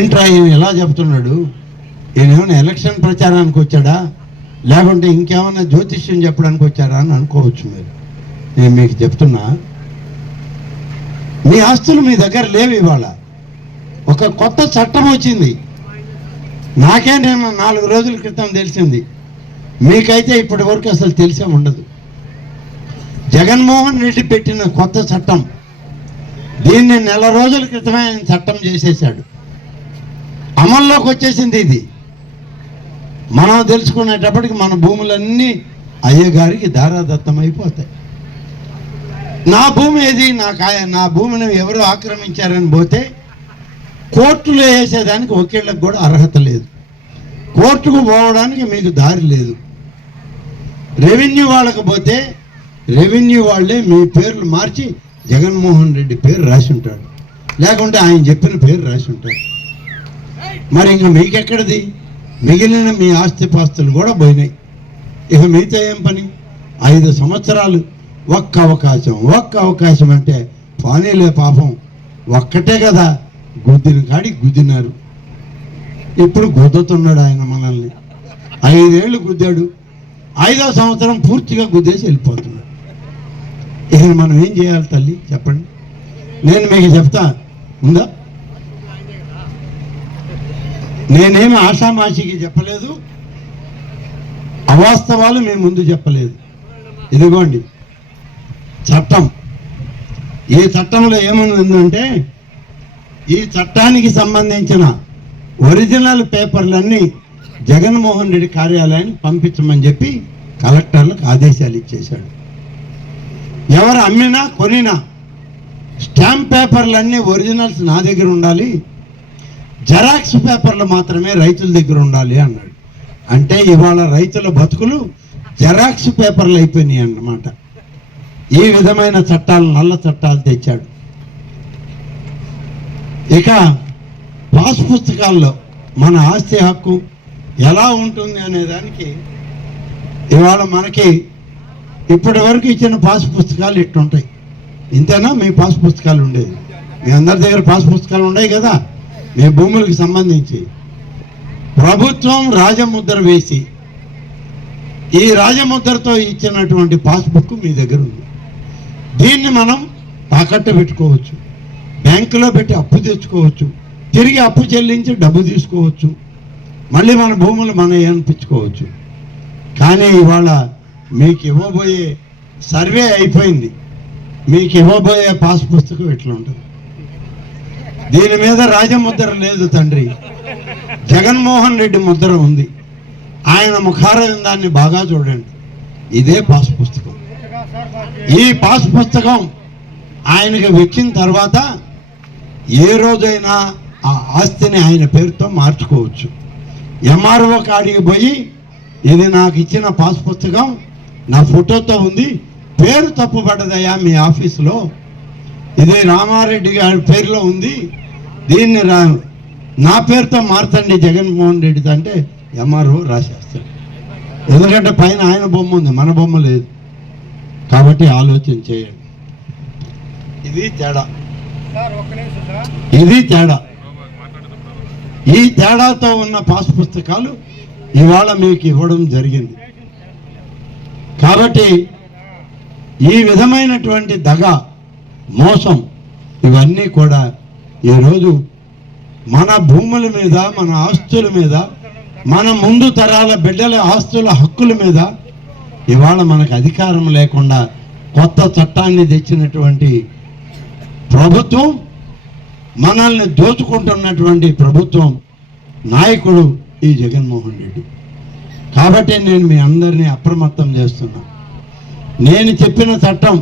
ఏంట్రా ఈయన ఎలా చెప్తున్నాడు? ఈయన ఏమైనా ఎలక్షన్ ప్రచారానికి వచ్చాడా, లేకుంటే ఇంకేమైనా జ్యోతిష్యం చెప్పడానికి వచ్చాడా అని అనుకోవచ్చు. మీరు, నేను మీకు చెప్తున్నా, మీ ఆస్తులు మీ దగ్గర లేవు. ఇవాళ ఒక కొత్త చట్టం వచ్చింది. నాకే నేను 4 రోజుల క్రితం తెలిసింది. మీకైతే ఇప్పటి వరకు అసలు తెలిసే ఉండదు. జగన్మోహన్ రెడ్డి పెట్టిన కొత్త చట్టం, దీన్ని 1 రోజుల క్రితమే ఆయన చట్టం చేసేసాడు. అమల్లోకి వచ్చేసింది. ఇది మనం తెలుసుకునేటప్పటికి మన భూములన్నీ అయ్యగారికి దారాదత్తం అయిపోతాయి. నా భూమి ఏది, నా భూమిని ఎవరు ఆక్రమించారని పోతే కోర్టులో వేసేదానికి వకీళ్ళకు కూడా అర్హత లేదు. కోర్టుకు పోవడానికి మీకు దారి లేదు. రెవెన్యూ వాళ్ళకు పోతే రెవెన్యూ వాళ్ళే మీ పేర్లు మార్చి జగన్మోహన్ రెడ్డి పేరు రాసి ఉంటాడు, లేకుంటే ఆయన చెప్పిన పేరు రాసి ఉంటాడు. మరి ఇంకా మీకెక్కడిది? మిగిలిన మీ ఆస్తిపాస్తులు కూడా పోయినాయి. ఇక మీతో ఏం పని? 5 సంవత్సరాలు ఒక్క అవకాశం అంటే పానీలే పాపం, ఒక్కటే కదా, గుద్దిన కాడికి గుద్దినారు. ఇప్పుడు గుద్దుతున్నాడు ఆయన మనల్ని. 5 ఏళ్ళు గుద్దాడు, 5వ సంవత్సరం పూర్తిగా గుద్దేసి వెళ్ళిపోతున్నాడు. ఇక మనం ఏం చేయాలి తల్లి చెప్పండి? నేను మీకు చెప్తా ఉందా? నేనేమి ఆషామాషికి చెప్పలేదు, అవాస్తవాలు మీ ముందు చెప్పలేదు. ఇదిగోండి చట్టం. ఈ చట్టంలో ఏమనుందంటే, ఈ చట్టానికి సంబంధించిన ఒరిజినల్ పేపర్లన్నీ జగన్మోహన్ రెడ్డి కార్యాలయానికి పంపించమని చెప్పి కలెక్టర్లకు ఆదేశాలు ఇచ్చేశాడు. ఎవరు అమ్మినా కొనినా స్టాంప్ పేపర్లన్నీ ఒరిజినల్స్ నా దగ్గర ఉండాలి, జెరాక్స్ పేపర్లు మాత్రమే రైతుల దగ్గర ఉండాలి అన్నాడు. అంటే ఇవాళ రైతుల బతుకులు జెరాక్స్ పేపర్లు అయిపోయినాయి అన్నమాట. ఈ విధమైన చట్టాలు, నల్ల చట్టాలు తెచ్చాడు. ఇక పాస్ పుస్తకాల్లో మన ఆస్తి హక్కు ఎలా ఉంటుంది అనేదానికి ఇవాళ మనకి ఇప్పటి వరకు ఇచ్చిన పాస్ పుస్తకాలు ఇట్టుంటాయి. ఇంతేనా మీ పాస్ పుస్తకాలు ఉండేది? మీ అందరి దగ్గర పాస్ పుస్తకాలు ఉన్నాయి కదా. మీ భూములకు సంబంధించి ప్రభుత్వం రాజముద్ర వేసి ఈ రాజముద్రతో ఇచ్చినటువంటి పాస్బుక్ మీ దగ్గర ఉంది. దీన్ని మనం తాకట్టు పెట్టుకోవచ్చు, బ్యాంకులో పెట్టి అప్పు తెచ్చుకోవచ్చు, తిరిగి అప్పు చెల్లించి డబ్బు తీసుకోవచ్చు, మళ్ళీ మన భూములు మనం అనిపించుకోవచ్చు. కానీ ఇవాళ మీకు ఇవ్వబోయే సర్వే అయిపోయింది. మీకు ఇవ్వబోయే పాస్ పుస్తకం ఎట్లా ఉంటుంది? దీని మీద రాజముద్ర లేదు తండ్రి, జగన్మోహన్ రెడ్డి ముద్ర ఉంది. ఆయన ముఖారవిందాన్ని బాగా చూడండి. ఇదే పాస్ పుస్తకం. ఈ పాస్ పుస్తకం ఆయనకు వచ్చిన తర్వాత ఏ రోజైనా ఆ ఆస్తిని ఆయన పేరుతో మార్చుకోవచ్చు. ఎంఆర్ఓ కాడికి పోయి, ఇది నాకు ఇచ్చిన పాస్ పుస్తకం నా ఫోటోతో ఉంది, పేరు తప్పుపడ్డదయ్యా మీ ఆఫీసులో, ఇది రామారెడ్డి గారి పేరులో ఉంది, దీన్ని నా పేరుతో మార్చండి జగన్మోహన్ రెడ్డితో అంటే ఎంఆర్ఓ రాసేస్తాడు. ఎందుకంటే పైన ఆయన బొమ్మ ఉంది, మన బొమ్మ లేదు. కాబట్టి ఆలోచన చేయండి. ఇది తేడా. ఈ తేడాతో ఉన్న పాస్ పుస్తకాలు ఇవాళ మీకు ఇవ్వడం జరిగింది. కాబట్టి ఈ విధమైనటువంటి దగ, మోసం, ఇవన్నీ కూడా ఈరోజు మన భూముల మీద, మన ఆస్తుల మీద, మన ముందు తరాల బిడ్డల ఆస్తుల హక్కుల మీద ఇవాళ మనకు అధికారం లేకుండా కొత్త చట్టాన్ని తెచ్చినటువంటి ప్రభుత్వం, మనల్ని దోచుకుంటున్నటువంటి ప్రభుత్వం నాయకుడు ఈ జగన్మోహన్ రెడ్డి. కాబట్టి నేను మీ అందరినీ అప్రమత్తం చేస్తున్నా. నేను చెప్పిన చట్టం